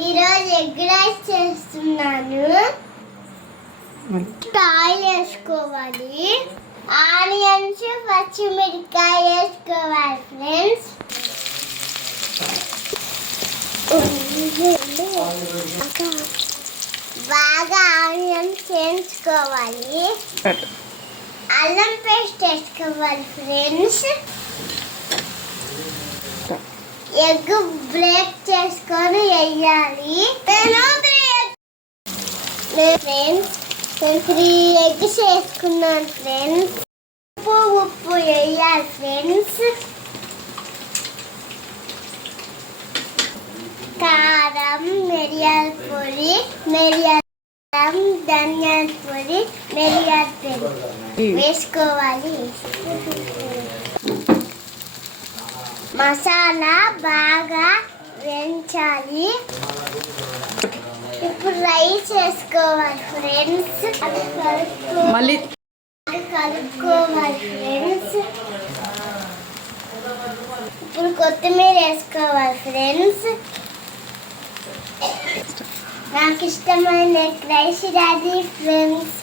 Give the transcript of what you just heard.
ఈరోజు egg rice చేస్తున్నాను. Oil వేసుకోవాలి, ఆనియన్స్ పచ్చిమిరపకాయ వేసుకోవాలి ఫ్రెండ్స్. బాగా ఆనియన్స్ వేయించుకోవాలి, అల్లం పేస్ట్ వేసుకోవాలి ఫ్రెండ్స్. ఎగ్ బ్రేక్ చేసుకొని వేయాలి ఫ్రెండ్స్. నేను 3 ఎగ్స్ వేసుకున్నాను ఫ్రెండ్స్. ఉప్పు వేయాలి ఫ్రెండ్స్. కారం, మిరియాల పొడి, ధనియాల పొడి, మిరియాల పొడి వేసుకోవాలి. మసాలా బాగా వేయించాలి. ఇప్పుడు రైస్ వేసుకోవాలి ఫ్రెండ్స్. కలుపుకోవాలి ఫ్రెండ్స్. ఇప్పుడు కొత్తిమీర వేసుకోవాలి ఫ్రెండ్స్. నాకు ఇష్టమైన ఎగ్ రైస్ రెడీ ఫ్రెండ్స్.